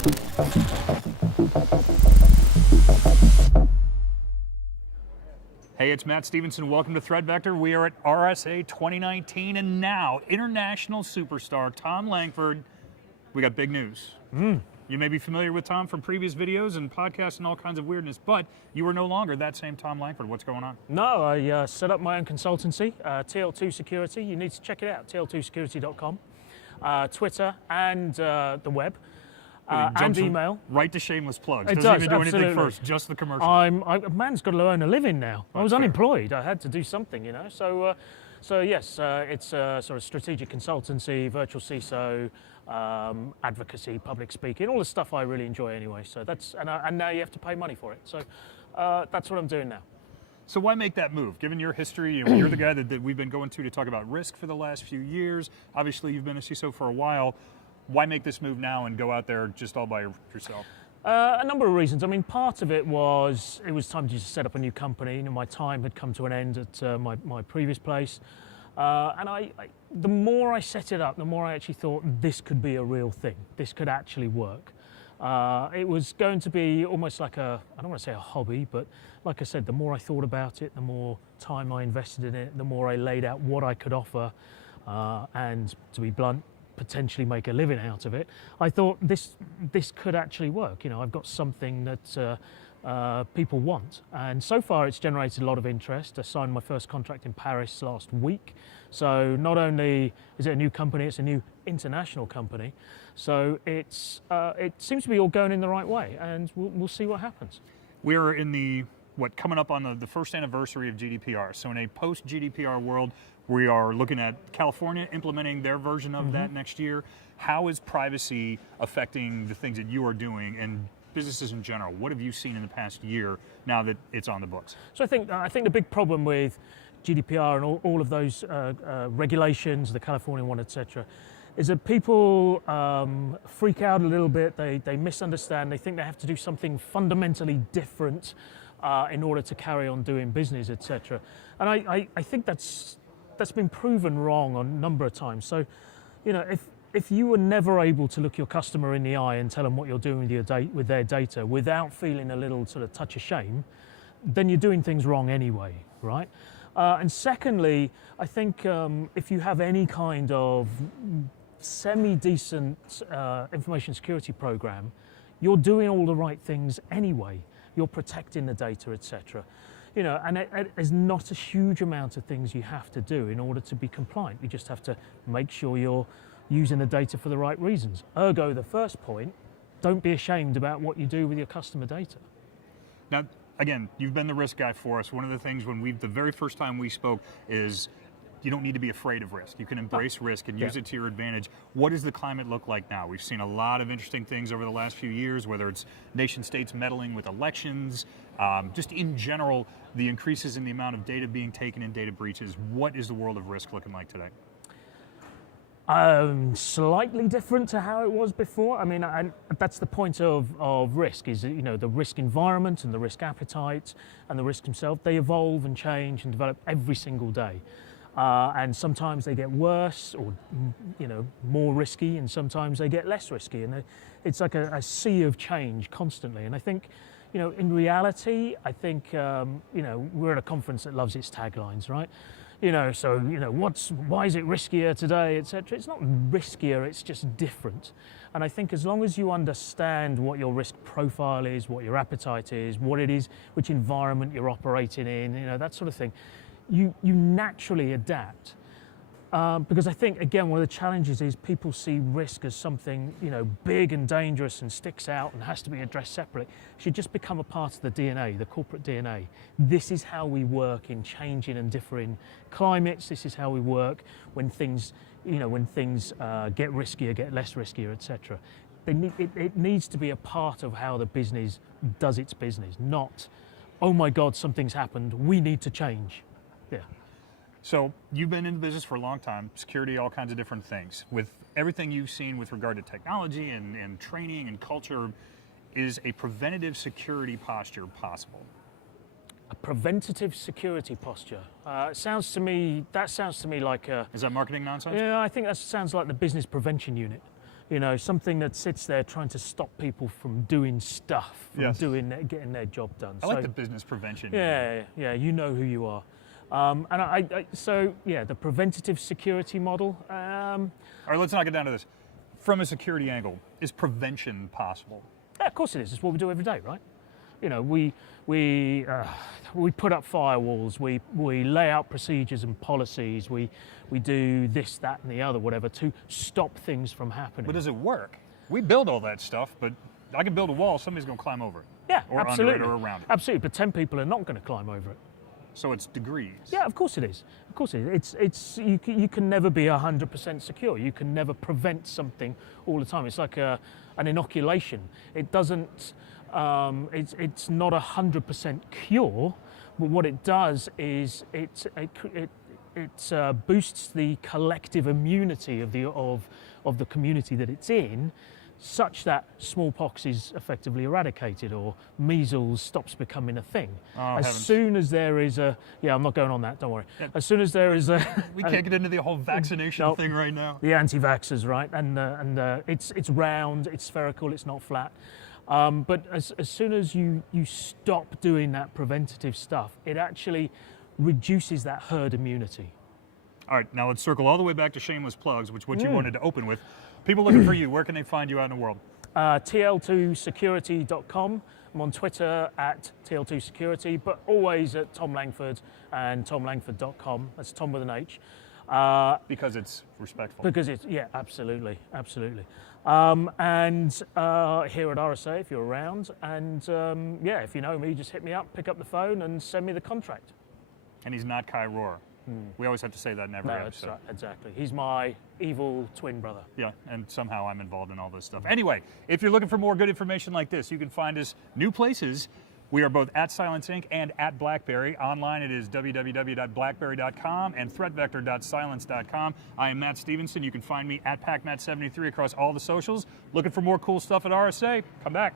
Hey, it's Matt Stevenson. Welcome to Threat Vector. We are at RSA 2019, and now international superstar Thom Langford. We got big news. You may be familiar with Thom from previous videos and podcasts and all kinds of weirdness, but you are no longer that same Thom Langford. What's going on? No, I set up my own consultancy, TL2 Security. You need to check it out, TL2security.com, Twitter and the web. And email. Right to shameless plugs. It Doesn't does, even do absolutely. anything first, just the commercial. A man's got to earn a living now. I was unemployed. I had to do something, you know. So yes, it's sort of strategic consultancy, virtual CISO, advocacy, public speaking, all the stuff I really enjoy anyway. So that's and now you have to pay money for it. So that's what I'm doing now. So why make that move? Given your history, you're the guy that we've been going to talk about risk for the last few years. Obviously, you've been a CISO for a while. Why make this move now and go out there just all by yourself? A number of reasons. I mean, part of it was time to just set up a new company. You know, my time had come to an end at my previous place. And the more I set it up, the more I actually thought this could be a real thing. This could actually work. It was going to be almost like I don't want to say a hobby, but like I said, the more I thought about it, the more time I invested in it, the more I laid out what I could offer, and to be blunt, potentially make a living out of it. I thought this could actually work. You know, I've got something that people want, and so far it's generated a lot of interest. I signed my first contract in Paris last week, so not only is it a new company, it's a new international company. So it seems to be all going in the right way, and we'll see what happens. We're in coming up on the first anniversary of GDPR. So in a post-GDPR world, we are looking at California implementing their version of that next year. How is privacy affecting the things that you are doing and businesses in general? What have you seen in the past year now that it's on the books? So I think the big problem with GDPR and all of those regulations, the California one, etc., is that people freak out a little bit. They misunderstand. They think they have to do something fundamentally different in order to carry on doing business, etc. And I think that's been proven wrong on a number of times. So, you know, if you were never able to look your customer in the eye and tell them what you're doing with their data without feeling a little sort of touch of shame, then you're doing things wrong anyway, right? And secondly, I think if you have any kind of semi-decent information security program, you're doing all the right things anyway. You're protecting the data, etc. You know, and there's not a huge amount of things you have to do in order to be compliant. You just have to make sure you're using the data for the right reasons. Ergo, the first point, don't be ashamed about what you do with your customer data. Now, again, you've been the risk guy for us. One of the things the very first time we spoke is you don't need to be afraid of risk. You can embrace risk and use it to your advantage. What does the climate look like now? We've seen a lot of interesting things over the last few years, whether it's nation states meddling with elections, just in general, the increases in the amount of data being taken in data breaches. What is the world of risk looking like today? Slightly different to how it was before. I mean, that's the point of risk, is, you know, the risk environment and the risk appetite and the risk themselves, they evolve and change and develop every single day. And sometimes they get worse or, you know, more risky, and sometimes they get less risky. And it's like a sea of change constantly. And I think, you know, in reality, I think, you know, we're at a conference that loves its taglines, right? You know, so, you know, why is it riskier today, etc. It's not riskier, it's just different. And I think as long as you understand what your risk profile is, what your appetite is, what it is, which environment you're operating in, you know, that sort of thing, you naturally adapt. Because I think, again, one of the challenges is people see risk as something, you know, big and dangerous and sticks out and has to be addressed separately. It should just become a part of the DNA, the corporate DNA. This is how we work in changing and differing climates. This is how we work when things, you know, get riskier, get less riskier, etc. It needs to be a part of how the business does its business, not, oh my God, something's happened, we need to change. Yeah. So you've been in the business for a long time, security, all kinds of different things. With everything you've seen with regard to technology and training and culture, is a preventative security posture possible? A preventative security posture. Sounds to me like a... Is that marketing nonsense? Yeah, I think that sounds like the business prevention unit. something that sits there trying to stop people from doing stuff, from Yes. getting their job done. I like the business prevention. Yeah, you know who you are. The preventative security model. All right, let's knock it down to this. From a security angle, is prevention possible? Yeah, of course it is. It's what we do every day, right? We put up firewalls, we lay out procedures and policies, we do this, that, and the other, whatever, to stop things from happening. But does it work? We build all that stuff, but I can build a wall, somebody's going to climb over it. Yeah, or absolutely. under it or around it. Absolutely, but 10 people are not going to climb over it. So it's degrees. Yeah, of course it is. Of course it is. You can never be 100% secure. You can never prevent something all the time. It's like an inoculation. It doesn't. It's not 100% cure, but what it does is it boosts the collective immunity of the community that it's in, such that smallpox is effectively eradicated or measles stops becoming a thing. Soon as there is I'm not going on that, don't worry. Yeah. As soon as there is we can't get into the whole vaccination thing right now. The anti-vaxxers, right? And it's round, it's spherical, it's not flat. But as soon as you stop doing that preventative stuff, it actually reduces that herd immunity. All right, now let's circle all the way back to shameless plugs, which is what you wanted to open with. People looking for you, where can they find you out in the world? TL2security.com. I'm on Twitter at TL2security, but always at Thom Langford and thomlangford.com. That's Tom with an H. Because it's respectful. Because it's, absolutely. And here at RSA, if you're around, and if you know me, just hit me up, pick up the phone, and send me the contract. And he's not Kai Rohr. We always have to say that in every episode. Right, exactly. He's my evil twin brother. Yeah, and somehow I'm involved in all this stuff. Anyway, if you're looking for more good information like this, you can find us new places. We are both at Cylance Inc. and at BlackBerry. Online it is www.blackberry.com and threatvector.cylance.com. I am Matt Stevenson. You can find me at PacMatt73 across all the socials. Looking for more cool stuff at RSA? Come back.